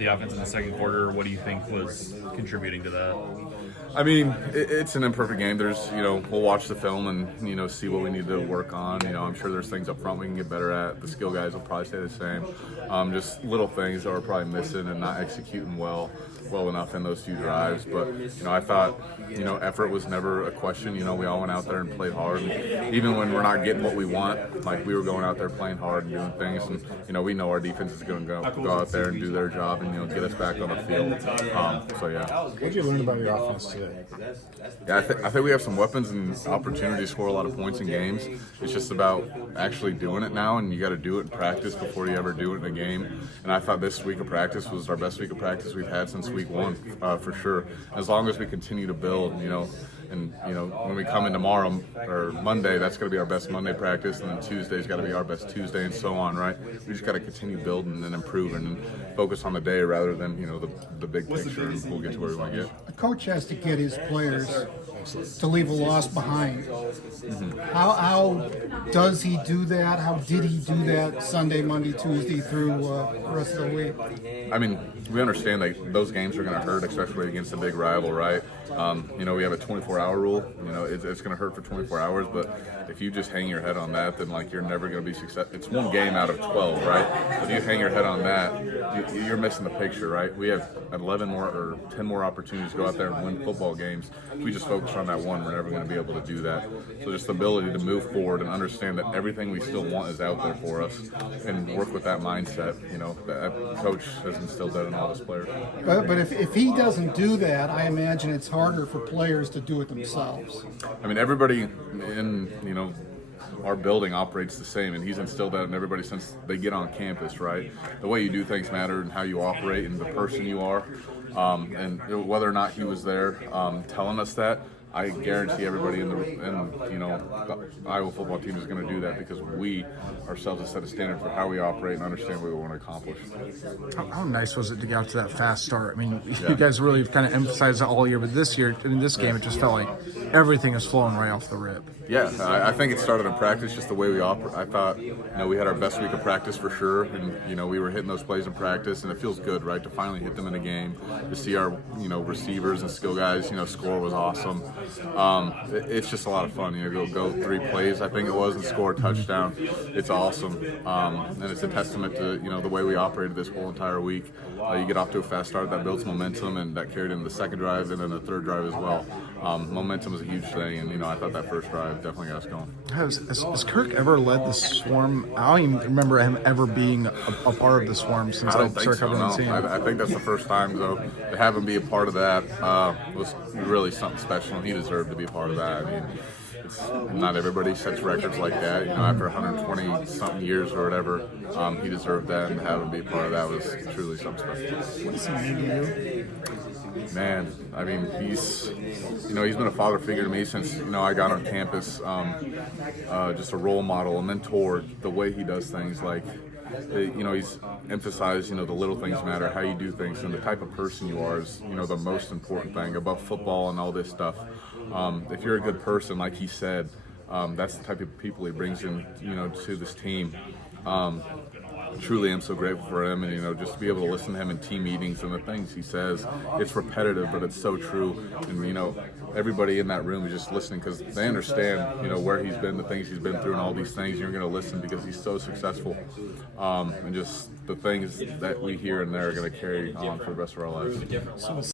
the offense in the second quarter. What do you think was contributing to that? I mean, it's an imperfect game. We'll watch the film and, see what we need to work on. I'm sure there's things up front we can get better at. The skill guys will probably stay the same. Just little things that we're probably missing and not executing well enough in those few drives. But, I thought, effort was never a question. We all went out there and played hard. And even when we're not getting what we want, like we were going out there playing hard and doing things. And, we know our defense is going to go out there and do their job and, get us back on the field. So, yeah. What did you learn about your offense today? Yeah, I think we have some weapons and opportunity to score a lot of points in games. It's just about actually doing it now, and you got to do it in practice before you ever do it in a game. And I thought this week of practice was our best week of practice we've had since week one, for sure. As long as we continue to build, and when we come in tomorrow or Monday, that's going to be our best Monday practice, and then Tuesday's got to be our best Tuesday, and so on, right? We just got to continue building and improving and focus on the day rather than the big picture, and we'll get to where we want to get. The coach has to get his players to leave a loss behind. How does he do that? How did he do that Sunday, Monday, Tuesday through the rest of the week? I mean, we understand that those games are going to hurt, especially against a big rival, right? We have a 24-hour rule. It's going to hurt for 24 hours, but if you just hang your head on that, then you're never going to be successful. It's one game out of 12, right? If you hang your head on that, you're missing the picture, right? We have 11 more or 10 more opportunities to go out there and win football games. If we just focus on that one, we're never going to be able to do that. So just the ability to move forward and understand that everything we still want is out there for us, and work with that mindset. That coach has instilled that in all his players. But if he doesn't do that, I imagine it's harder for players to do it themselves. I mean, everybody in our building operates the same, and he's instilled that in everybody since they get on campus, right? The way you do things matter, and how you operate, and the person you are. And whether or not he was there telling us that, I guarantee everybody in the Iowa football team is going to do that, because we ourselves have set a standard for how we operate and understand what we want to accomplish. How nice was it to get out to that fast start? I mean, you guys really kind of emphasized that all year, but this year, in this game, it just felt like everything is flowing right off the rip. Yeah, I think it started in practice, just the way we operate. I thought, we had our best week of practice for sure, and we were hitting those plays in practice, and it feels good, right, to finally hit them in a game. To see our, receivers and skill guys, score was awesome. It's just a lot of fun. Go 3 plays, I think it was, and score a touchdown. It's awesome, and it's a testament to the way we operated this whole entire week. You get off to a fast start, that builds momentum, and that carried into the second drive and then the third drive as well. Momentum is a huge thing, and I thought that first drive definitely got us going. Has Kirk ever led the Swarm? I don't even remember him ever being a part of the Swarm since I started covering the team. I think that's the first time, though. To have him be a part of that was really something special. He deserved to be a part of that. I mean, not everybody sets records like that. After 120-something years or whatever, he deserved that, and to have him be a part of that was truly something special. What does he mean to you? Man, I mean, he's been a father figure to me since, I got on campus. Just a role model, a mentor, the way he does things, he's emphasized, the little things matter, how you do things, and the type of person you are is, the most important thing above football and all this stuff. If you're a good person, like he said, that's the type of people he brings in, to this team. Truly am so grateful for him, and just to be able to listen to him in team meetings and the things he says. It's repetitive, but it's so true. And everybody in that room is just listening because they understand where he's been, the things he's been through, and all these things. You're going to listen because he's so successful, and just the things that we hear and there are going to carry on for the rest of our lives.